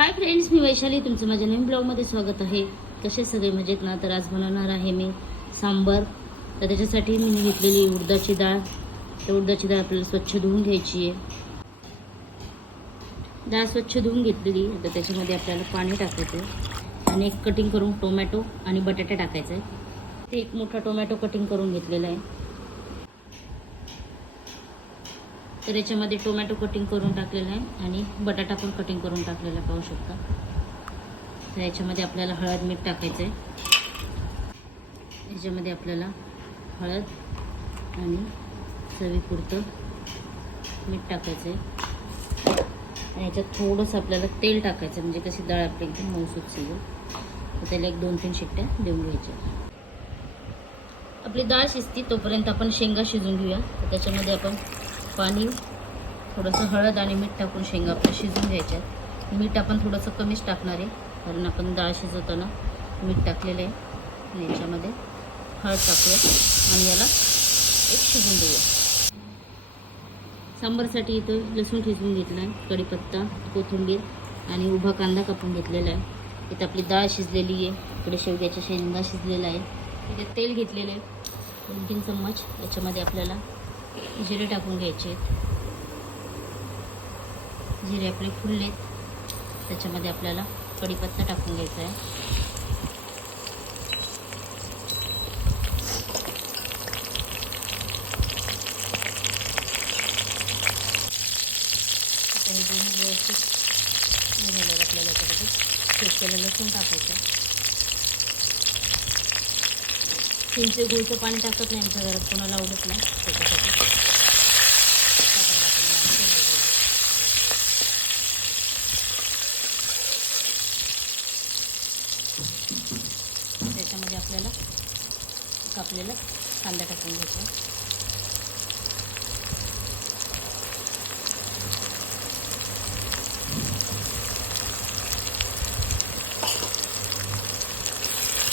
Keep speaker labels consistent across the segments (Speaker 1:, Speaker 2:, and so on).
Speaker 1: Hi friends मी वैशाली. तुमचं माझ्या नवीन ब्लॉगमध्ये स्वागत आहे. कसे सगळे मजेत ना? तर आज बनवणार आहे मी सांबर. तर त्याच्यासाठी मी घेतलेली उडदाची डाळ. तर उडदाची डाळ आपल्याला स्वच्छ धुवून घ्यायची आहे. डाळ स्वच्छ धुवून घेतलेली. आता त्याच्यामध्ये आपल्याला पाणी टाकायचं आहे. आणि एक कटिंग करून टोमॅटो आणि बटाटा टाकायचा आहे. ते एक मोठा टोमॅटो कटिंग करून घेतलेला आहे. तर याच्यामध्ये टोमॅटो कटिंग करून टाकलेला आहे आणि बटाटा पण कटिंग करून टाकलेला पाहू शकता. तर याच्यामध्ये आपल्याला हळद मीठ टाकायचं आहे याच्यामध्ये आपल्याला हळद आणि चवीपुरतं मीठ टाकायचं आहे आणि याच्यात थोडंसं आपल्याला तेल टाकायचं म्हणजे कशी डाळ आपली एकदम मौसूद शिजेल तर त्याला एक दोन तीन शिट्ट्या देऊन घ्यायच्या. आपली डाळ शिजती तोपर्यंत आपण शेंगा शिजून घेऊया. तर त्याच्यामध्ये आपण पाणी थोडंसं हळद आणि मीठ टाकून शेंगा आपल्या शिजून घ्यायच्यात मीठ आपण थोडंसं कमीच टाकणार आहे कारण आपण डाळ शिजवताना मीठ टाकलेलं आहे. आणि याच्यामध्ये हळद टाकूया आणि याला एक शिजून देऊया. सांबारसाठी इथं लसूण ठेचून घेतला आहे कढीपत्ता कोथिंबीर आणि उभा कांदा कापून घेतलेला आहे. इथं आपली डाळ शिजलेली आहे इकडे शेवग्याच्या शेंगा शिजलेला आहे इथे तेल घेतलेलं आहे दोन तीन चम्मच. याच्यामध्ये आपल्याला जिरे टाकून घ्यायचे. जिरे आपले फुललेत त्याच्यामध्ये आपल्याला कढीपत्ता टाकून घ्यायचा आहे. हे दोन्ही व्यवस्थित हे आपल्याला त्याच्यामध्ये. शेतकऱ्याला लसूण टाकायचं चिंचे गुळचं पाणी टाकत नाही आमच्या घरात कोणाला आवडत नाही. त्याच्यासाठी त्याच्यामध्ये आपल्याला कापलेला कांदा टाकून घ्यायचा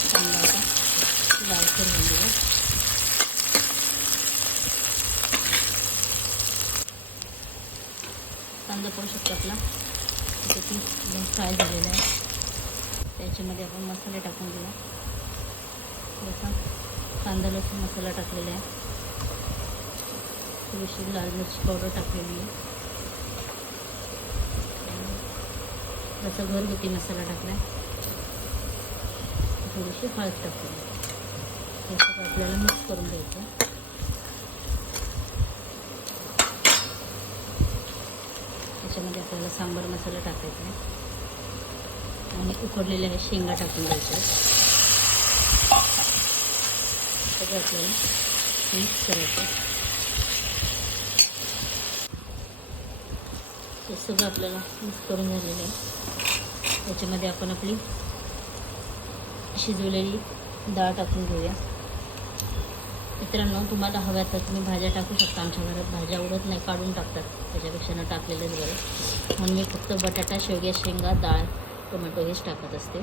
Speaker 1: कांदा आता लालसर होऊन कांदा पाहू शकतो आपला. त्याच्यात एकदम फ्राय झालेला आहे त्याच्यामध्ये आपण मसाले टाकून दिला. जसा कांदा लसूण मसाला टाकलेला आहे. थोडीशी लाल मिरची पावडर टाकलेली आहे. जसा घरगुती मसाला टाकला थोडीशी हळद टाकलेली हे सगळं आपल्याला मिक्स करून द्यायचं त्याच्यामध्ये आपल्याला सांबार मसाला टाकायचा आहे. आणि उकडलेल्या ह्या शेंगा टाकून द्यायच्या सगळं आपल्याला मिक्स करायचं हे सगळं आपल्याला मिक्स करून झालेलं आहे. त्याच्यामध्ये आपण आपली शिजवलेली डाळ टाकून घेऊया. मित्रांनो तुम्हाला हव्या तर तुम्ही भाज्या टाकू शकता. आमच्या घरात भाज्या उडत नाही काढून टाकतात. त्याच्यापेक्षा न टाकलेलंच बरं. म्हणून मी फक्त बटाटा शेवग्या शेंगा डाळ टोमॅटो हेच टाकत असते.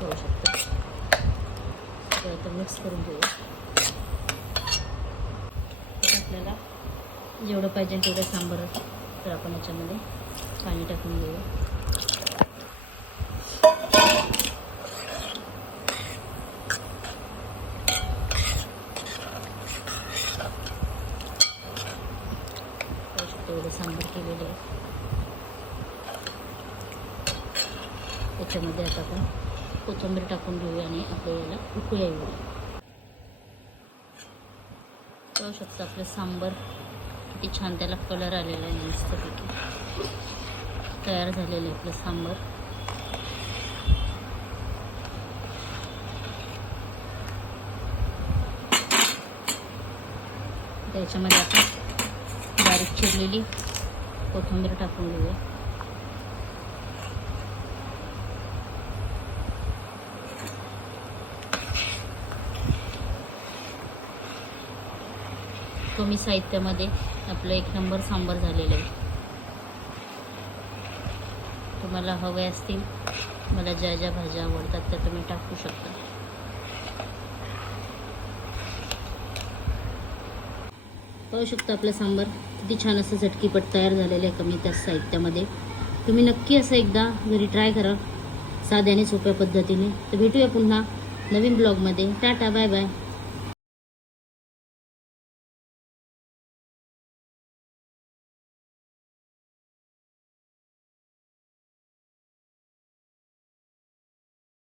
Speaker 1: करू शकता? तर आता मिक्स करून घेऊया आपल्याला जेवढं पाहिजे तेवढं सांबार तर आपण याच्यामध्ये पाणी टाकून घेऊया पाहू शकतो एवढं सांबार केलेलं आहे त्याच्यामध्ये आता आपण कोथिंबीर टाकून घेऊया आणि आपल्याला याला उकळ्या येऊ पाहू शकतो आपलं सांबर किती छान त्याला कलर आलेला आहे मस्तपैकी. तयार झालेलं आहे आपलं सांबर. त्याच्यामध्ये आपण बारीक चिरलेली कोथिंबीर टाकून घेऊया. कमी साहित्यामध्ये आपलं एक नंबर सांबार झालेलं आहे. तुम्हाला हवे असतील मला ज्या ज्या भाज्या आवडतात त्या तुम्ही टाकू शकता. पाहू शकता आपलं सांबार किती छान असं झटकीपट तयार झालेलं आहे कमी त्या साहित्यामध्ये. तुम्ही नक्की असं एकदा घरी ट्राय करा साध्याने सोप्या पद्धतीने. तर भेटूया पुन्हा नवीन ब्लॉगमध्ये टाटा बाय बाय